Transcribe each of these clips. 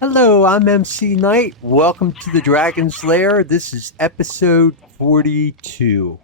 Hello, I'm MC Knight. Welcome to the Dragon's Lair. This is episode 42.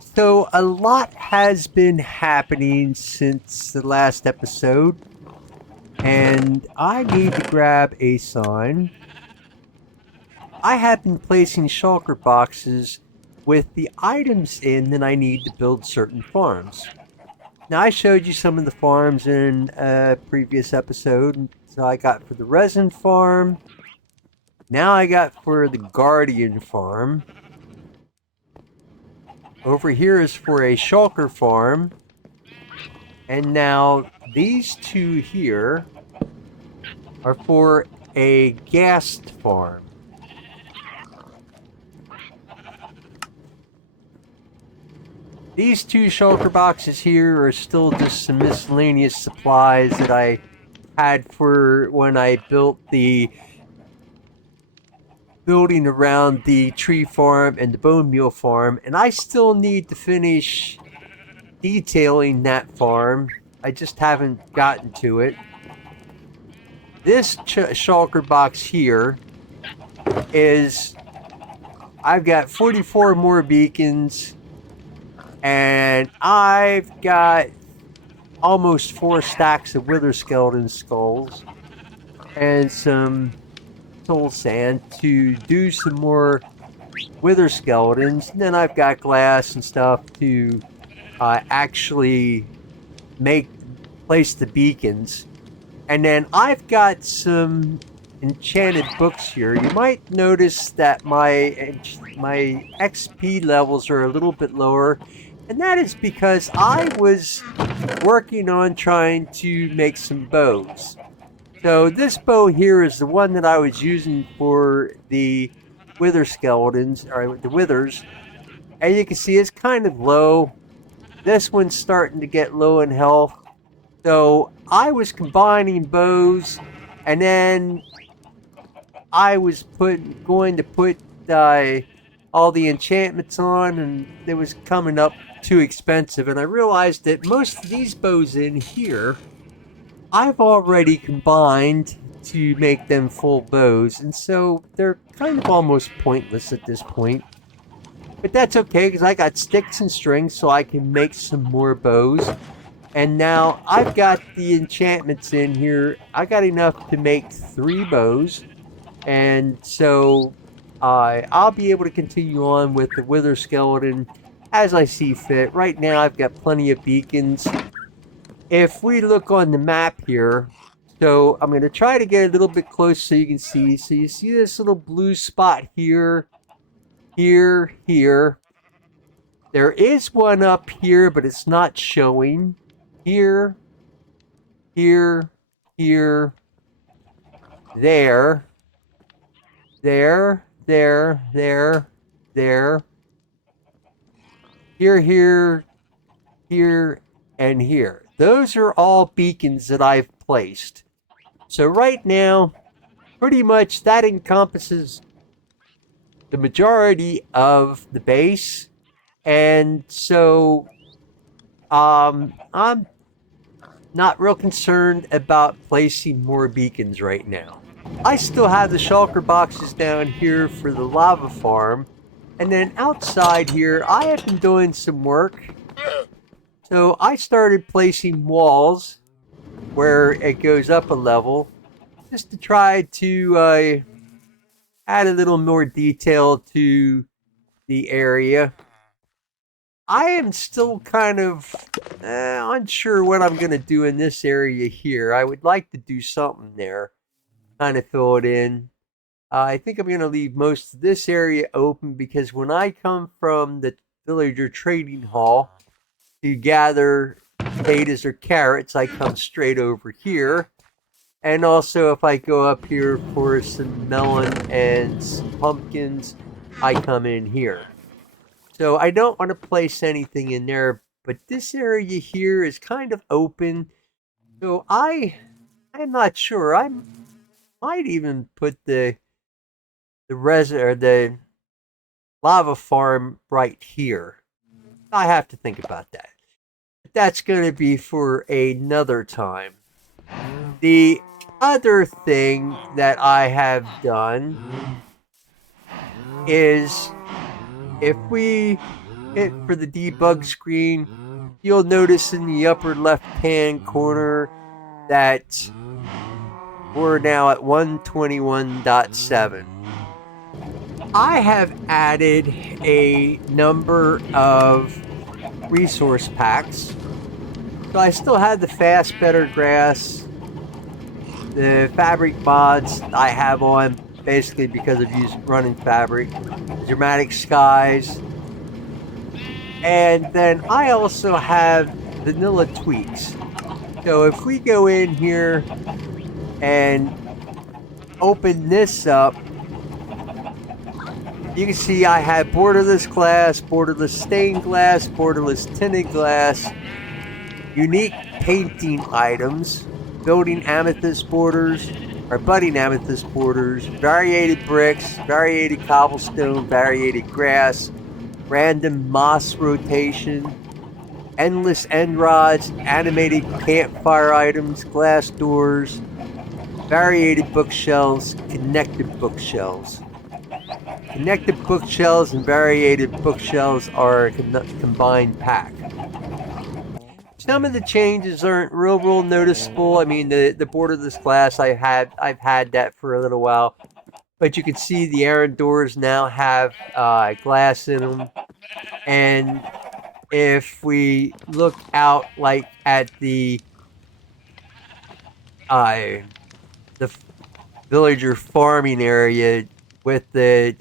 So, a lot has been happening since the last episode, and I need to grab a sign. I have been placing shulker boxes with the items in that I need to build certain farms. Now, I showed you some of the farms in a previous episode. So, I got for the resin farm. Now I got for the Guardian farm. Over here is for a Shulker farm. And now these two here are for a Ghast farm. These two Shulker boxes here are still just some miscellaneous supplies that I had for when I built the building around the tree farm and the bone meal farm, and I still need to finish detailing that farm. I just haven't gotten to it. This shulker box here is, I've got 44 more beacons, and I've got almost 4 stacks of wither skeleton skulls and some soul sand to do some more wither skeletons. And then I've got glass and stuff to actually place the beacons. And then I've got some enchanted books here. You might notice that my XP levels are a little bit lower, and that is because I was working on trying to make some bows. So this bow here is the one that I was using for the wither skeletons, or the withers. And you can see it's kind of low. This one's starting to get low in health. So I was combining bows, and then I was going to put all the enchantments on, and it was coming up too expensive. And I realized that most of these bows in here I've already combined to make them full bows, and so they're kind of almost pointless at this point. But that's okay, because I got sticks and strings, so I can make some more bows. And now I've got the enchantments in here. I got enough to make 3 bows, and so I'll be able to continue on with the wither skeleton as I see fit. Right now I've got plenty of beacons. If we look on the map here, so I'm going to try to get a little bit close so you can see. So you see this little blue spot here, here, here. There is one up here, but it's not showing. Here, here, here, there, there, there, there, there, here, here, and here. Those are all beacons that I've placed. So right now, pretty much that encompasses the majority of the base. And so I'm not real concerned about placing more beacons right now. I still have the shulker boxes down here for the lava farm. And then outside here, I have been doing some work. So I started placing walls where it goes up a level, just to try to add a little more detail to the area. I am still kind of unsure what I'm going to do in this area here. I would like to do something there, kind of fill it in. I think I'm going to leave most of this area open, because when I come from the villager trading hall to gather potatoes or carrots, I come straight over here. And also, if I go up here for some melon and some pumpkins, I come in here. So I don't want to place anything in there, but this area here is kind of open. So I'm not sure. I might even put the the lava farm right here. I have to think about that. But that's going to be for another time. The other thing that I have done is if we hit for the debug screen, you'll notice in the upper left hand corner that we're now at 121.7. I have added a number of resource packs. So I still had the fast, better grass, the fabric mods I have on basically because of running fabric, the dramatic skies, and then I also have vanilla tweaks. So if we go in here and open this up, you can see I have borderless glass, borderless stained glass, borderless tinted glass, unique painting items, building amethyst borders, or budding amethyst borders, variated bricks, variated cobblestone, variated grass, random moss rotation, endless end rods, animated campfire items, glass doors, variated bookshelves, connected bookshelves. Connected bookshelves and variated bookshelves are a combined pack. Some of the changes aren't real noticeable. I mean, the borderless glass I've had that for a little while, but you can see the iron doors now have glass in them, and if we look out like at uh, the villager farming area with the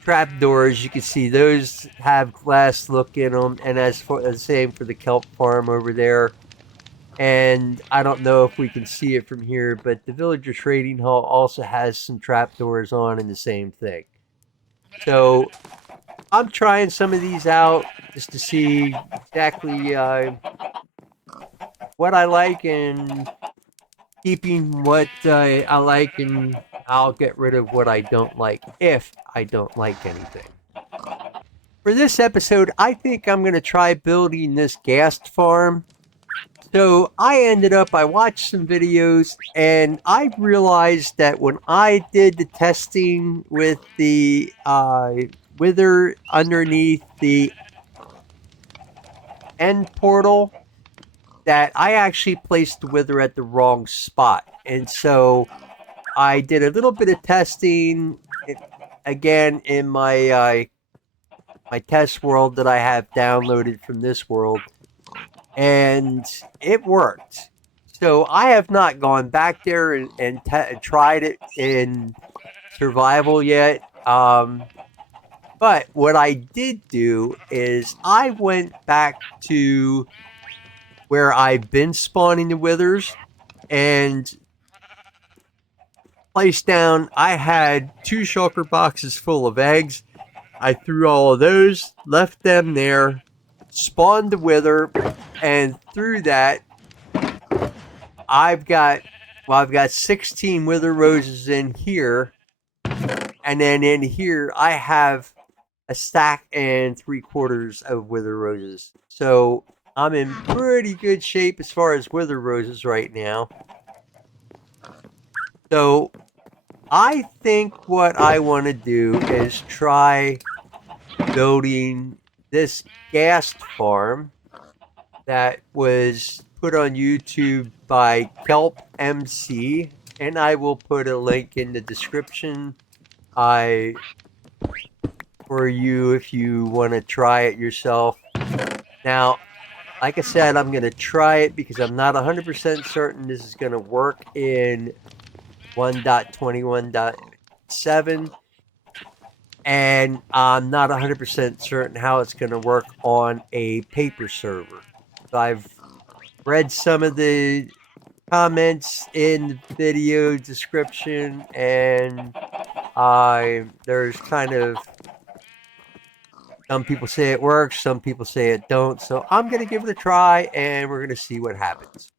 trapdoors, you can see those have glass look in them, and as for the same for the kelp farm over there. And I don't know if we can see it from here, but the villager trading hall also has some trapdoors on and the same thing. So I'm trying some of these out just to see exactly what I like and keeping what I like, and I'll get rid of what I don't like if I don't like anything. For this episode, I think I'm going to try building this ghast farm. So I watched some videos and I realized that when I did the testing with the wither underneath the end portal, that I actually placed the wither at the wrong spot. And so I did a little bit of testing again in my test world that I have downloaded from this world, and it worked. So I have not gone back there and tried it in survival yet. But what I did do is I went back to where I've been spawning the withers and placed down. I had 2 shulker boxes full of eggs. I threw all of those, left them there, spawned the wither, and through that, I've got 16 wither roses in here, and then in here I have a stack and 3/4 of wither roses. So I'm in pretty good shape as far as wither roses right now. So I think what I want to do is try building this ghast farm that was put on YouTube by Kelp MC, and I will put a link in the description for you if you want to try it yourself. Now, like I said, I'm going to try it because I'm not 100% certain this is going to work in 1.21.7, and I'm not 100% certain how it's going to work on a paper server. So I've read some of the comments in the video description, and there's kind of, some people say it works, some people say it don't. So I'm gonna give it a try, and we're gonna see what happens.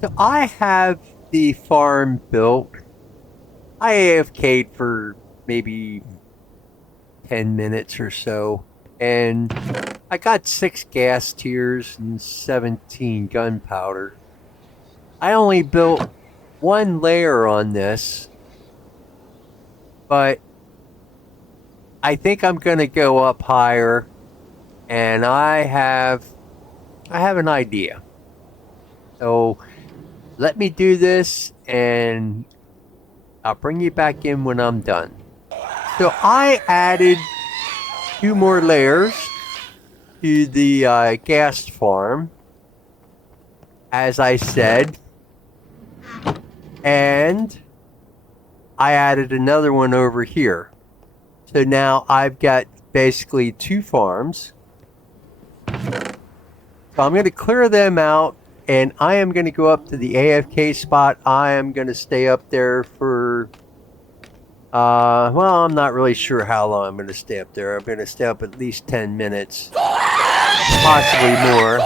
So I have the farm built. I AFK'd for maybe 10 minutes or so, and I got 6 gas tiers and 17 gunpowder. I only built one layer on this, but I think I'm going to go up higher, and I have an idea. So let me do this, and I'll bring you back in when I'm done. So I added 2 more layers to the Ghast farm, as I said, and I added another one over here. So now I've got basically 2 farms. So I'm going to clear them out, and I am going to go up to the AFK spot. I am going to stay up there for, well, I'm not really sure how long I'm going to stay up there. I'm going to stay up at least 10 minutes, possibly more.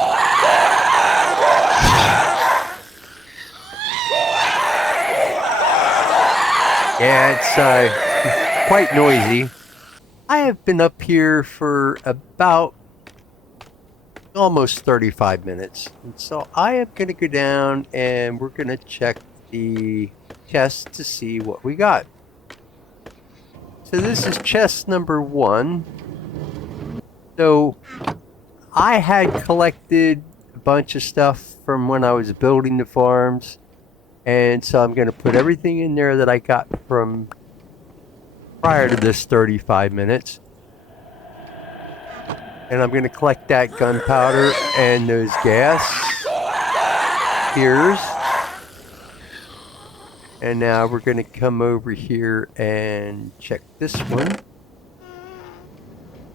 Yeah, it's quite noisy. I have been up here for about almost 35 minutes. And so I am going to go down and we're going to check the chest to see what we got. So this is chest number 1. So I had collected a bunch of stuff from when I was building the farms. And so I'm going to put everything in there that I got from prior to this 35 minutes. And I'm going to collect that gunpowder and those gas tiers. And now we're going to come over here and check this one.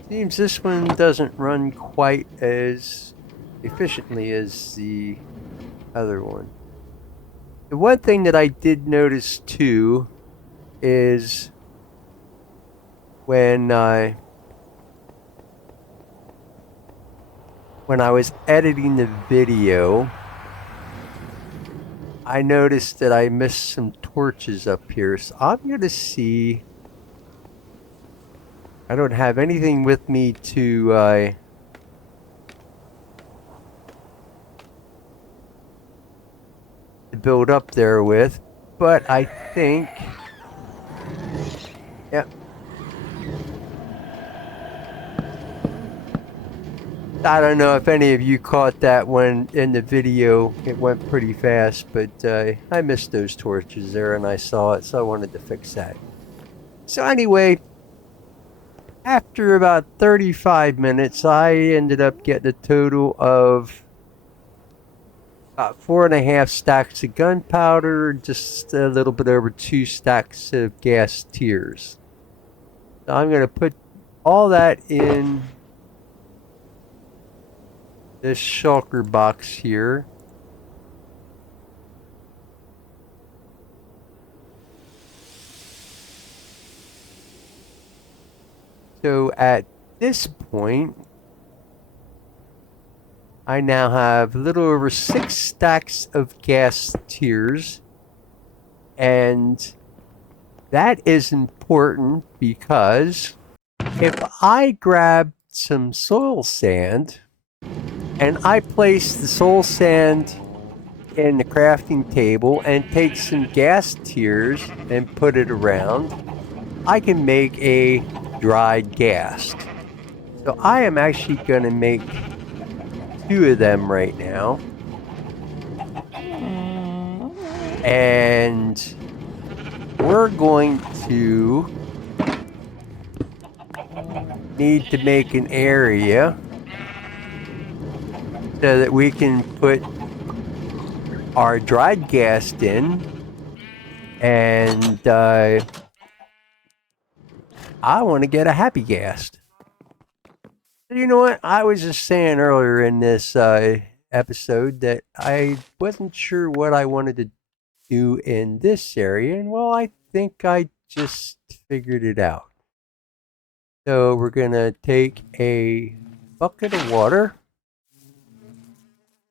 Seems this one doesn't run quite as efficiently as the other one. The one thing that I did notice too is when I was editing the video, I noticed that I missed some torches up here. So I'm going to see. I don't have anything with me to build up there with, but I think, yep. I don't know if any of you caught that when in the video. It went pretty fast, but I missed those torches there and I saw it, so I wanted to fix that. So anyway, after about 35 minutes, I ended up getting a total of about 4.5 stacks of gunpowder, just a little bit over 2 stacks of gas tiers. So I'm going to put all that in this shulker box here. So at this point, I now have a little over 6 stacks of gas tiers, and that is important because if I grab some soil sand and I place the soil sand in the crafting table and take some gas tiers and put it around, I can make a dried ghast. So I am actually going to make 2 of them right now. And we're going to need to make an area so that we can put our dried ghast in. And I want to get a happy ghast. You know what? I was just saying earlier in this episode that I wasn't sure what I wanted to do in this area, and well, I think I just figured it out. So we're gonna take a bucket of water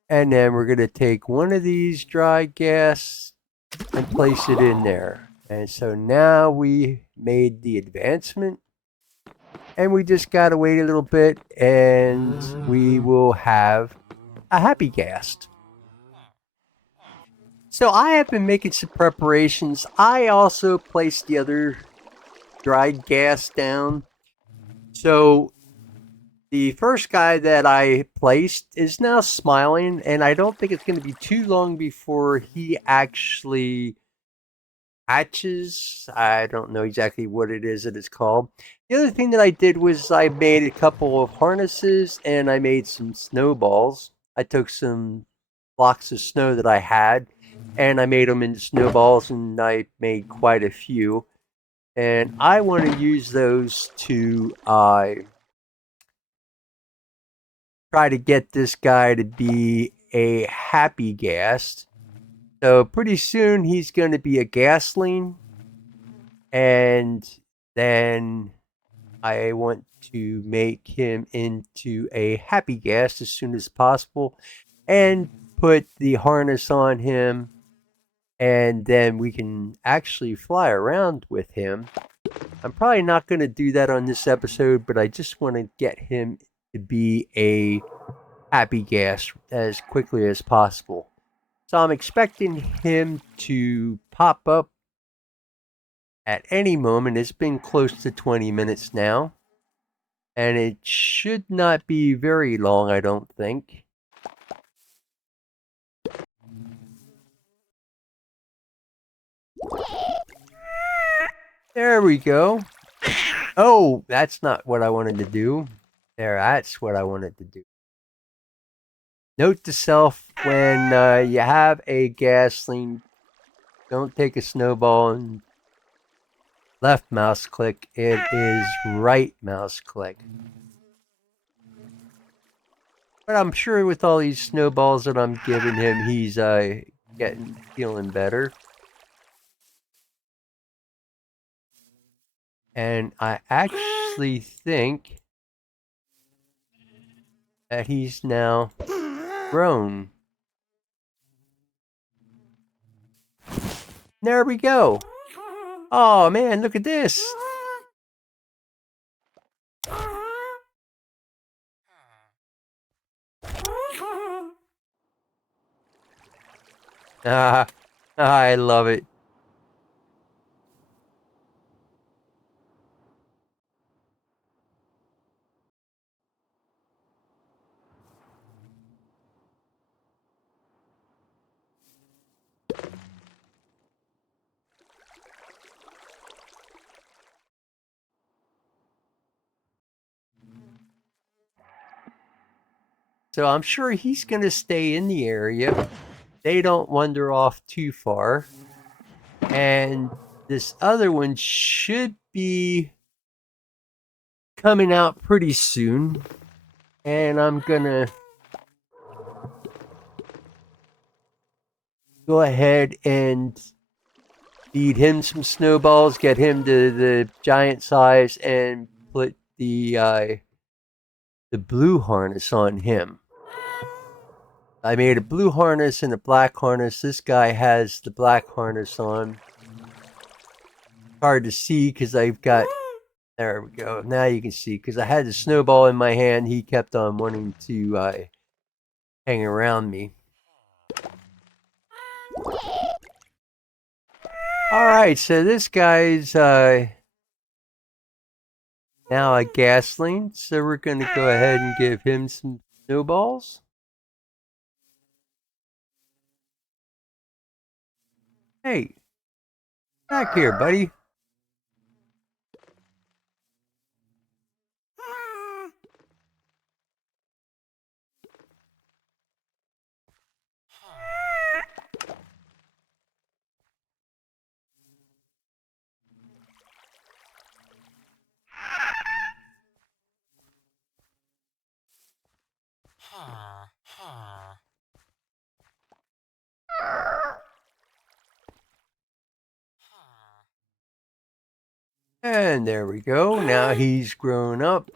And then we're going to take one of these dry gas and place it in there. And so now we made the advancement. And we just got to wait a little bit and we will have a happy ghast. So I have been making some preparations. I also placed the other dried gas down. So the first guy that I placed is now smiling, and I don't think it's going to be too long before he actually hatches. I don't know exactly what it is that it's called. The other thing that I did was I made a couple of harnesses and I made some snowballs. I took some blocks of snow that I had and I made them into snowballs, and I made quite a few. And I want to use those to try to get this guy to be a happy ghast. So pretty soon he's going to be a gasling, and then I want to make him into a happy ghast as soon as possible and put the harness on him, and then we can actually fly around with him. I'm probably not going to do that on this episode, but I just want to get him to be a happy ghast as quickly as possible. So I'm expecting him to pop up at any moment. It's been close to 20 minutes now, and it should not be very long, I don't think. There we go. Oh, that's not what I wanted to do. That's what I wanted to do. Note to self, when you have a gasling, don't take a snowball and left mouse click. It is right mouse click. But I'm sure with all these snowballs that I'm giving him, he's feeling better. And I actually think that he's now grown. There we go. Oh man, look at this. Ah, I love it. So I'm sure he's going to stay in the area. They don't wander off too far. And this other one should be coming out pretty soon. And I'm going to go ahead and feed him some snowballs, get him to the giant size, and put the blue harness on him. I made a blue harness and a black harness. This guy has the black harness on. Hard to see because I've got. There we go. Now you can see because I had the snowball in my hand. He kept on wanting to hang around me. All right, so this guy's now a gasling. So we're going to go ahead and give him some snowballs. Hey, back here, buddy. And there we go. Now he's grown up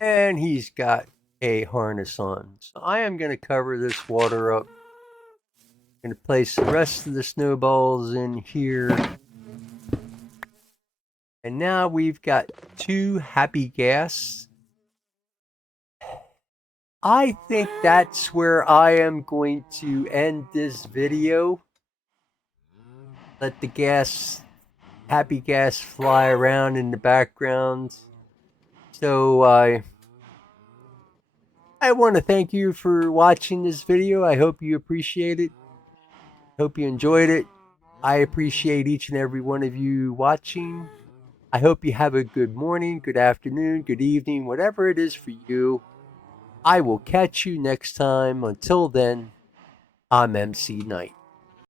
and he's got a harness on. So I am going to cover this water up. I'm going to place the rest of the snowballs in here. And now we've got 2 happy ghasts. I think that's where I am going to end this video. Let the happy gas fly around in the background. So I want to thank you for watching this video. I hope you appreciate it. Hope you enjoyed it. I appreciate each and every one of you watching. I hope you have a good morning, good afternoon, good evening, whatever it is for you. I will catch you next time. Until then, I'm MC Knight.